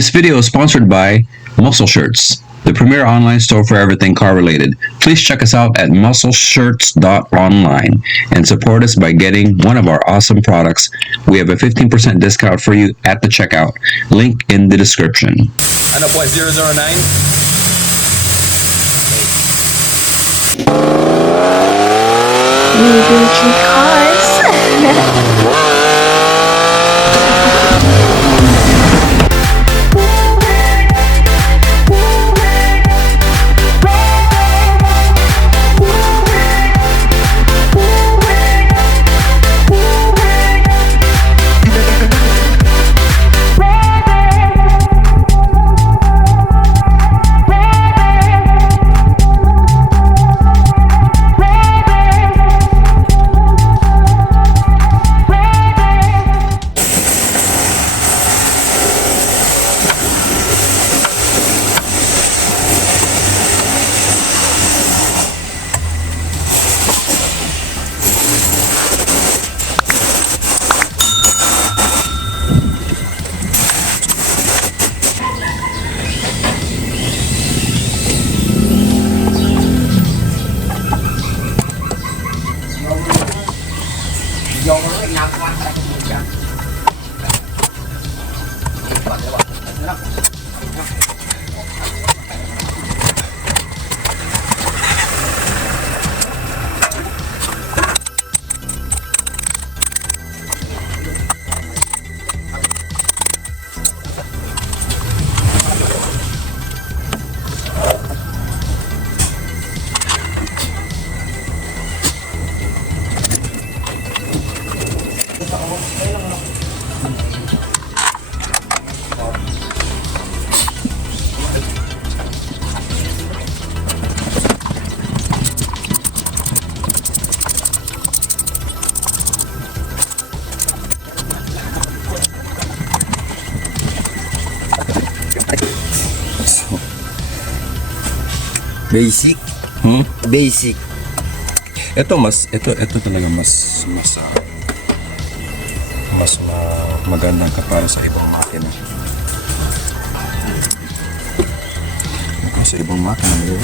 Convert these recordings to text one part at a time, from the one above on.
This video is sponsored by Muscle Shirts, the premier online store for everything car related. Please check us out at muscleshirts.online and support us by getting one of our awesome products. We have a 15% discount for you at the checkout. Link in the description. Ano po, 009? Medium cars. Basic. Basic. Ito talaga mas magandang kapara sa ibang makina. Sa ibang makina yun.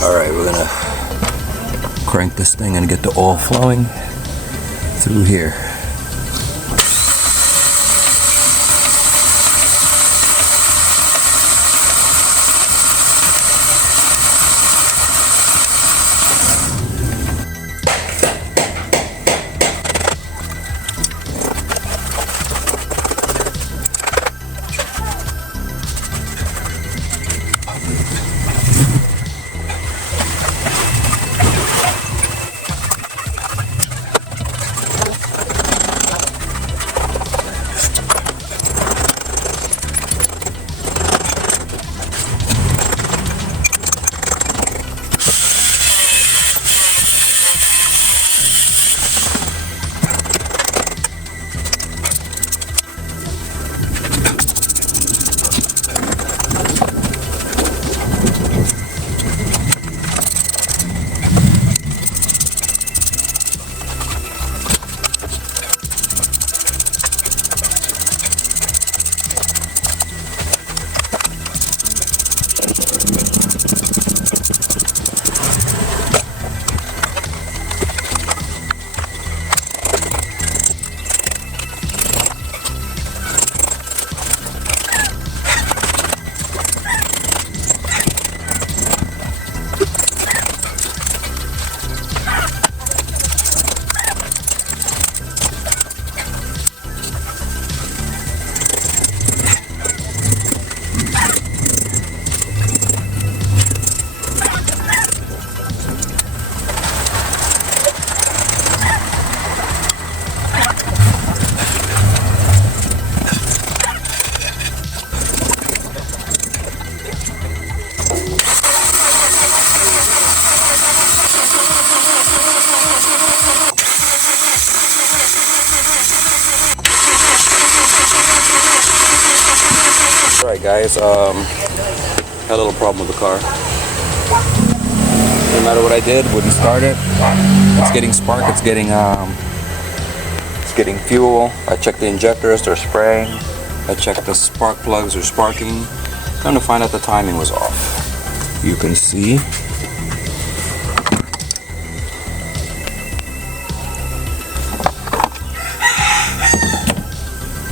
Alright, we're gonna crank this thing and get the oil flowing through here. Alright guys, had a little problem with the car. No matter what I did, wouldn't start it. It's getting spark, it's getting fuel. I checked the injectors, they're spraying. I checked the spark plugs, they're sparking. Come to find out the timing was off. You can see.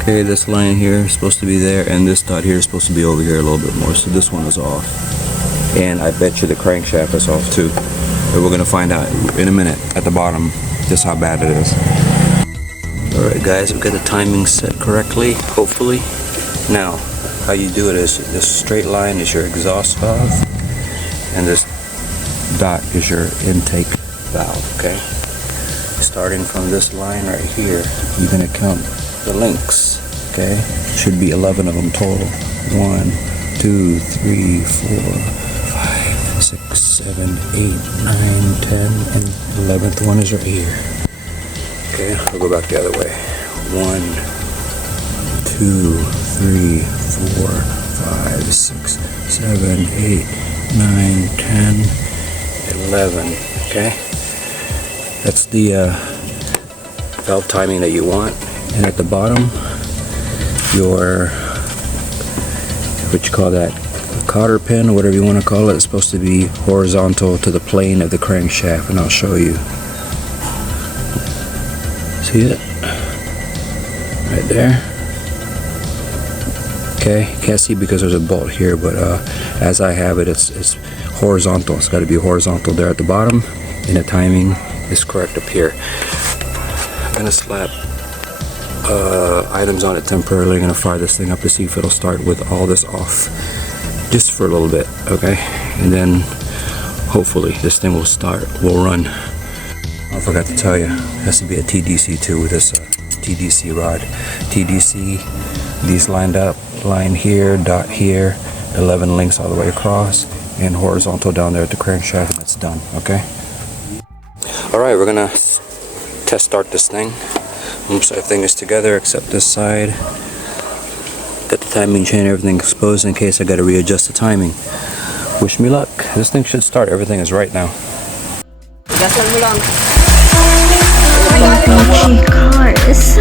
Okay, this line here is supposed to be there, and this dot here is supposed to be over here a little bit more, so this one is off. And I bet you the crankshaft is off too. But we're gonna find out in a minute at the bottom just how bad it is. Alright guys, we've got the timing set correctly, hopefully. Now, how you do it is, this straight line is your exhaust valve, and this dot is your intake valve, okay? Starting from this line right here, you're going to count the links, okay? Should be 11 of them total. 1, 2, 3, 4, 5, 6, 7, 8, 9, 10, and 11th one is right here. Okay, I'll go back the other way. 1, 2, 3, 4, 5, 6, 7, 8, 9, 10, 11. Okay, that's the valve timing that you want. And at the bottom, your, what you call that, cotter pin or whatever you want to call it, is supposed to be horizontal to the plane of the crankshaft, and I'll show you. See it? Right there. Okay, can't see because there's a bolt here, but as I have it, it's horizontal. It's got to be horizontal there at the bottom, and the timing is correct up here. I'm gonna slap items on it temporarily. I'm gonna fire this thing up to see if it'll start with all this off, just for a little bit, okay? And then hopefully this thing will run. I forgot to tell you, it has to be a TDC too with this TDC rod. TDC, these lined up, line here, dot here, 11 links all the way across, and horizontal down there at the crankshaft, and that's done, okay? Alright, we're gonna test start this thing. Oops, everything is together except this side. Got the timing chain, everything exposed in case I gotta readjust the timing. Wish me luck. This thing should start. Everything is right now. Gasan mo lang. Cars.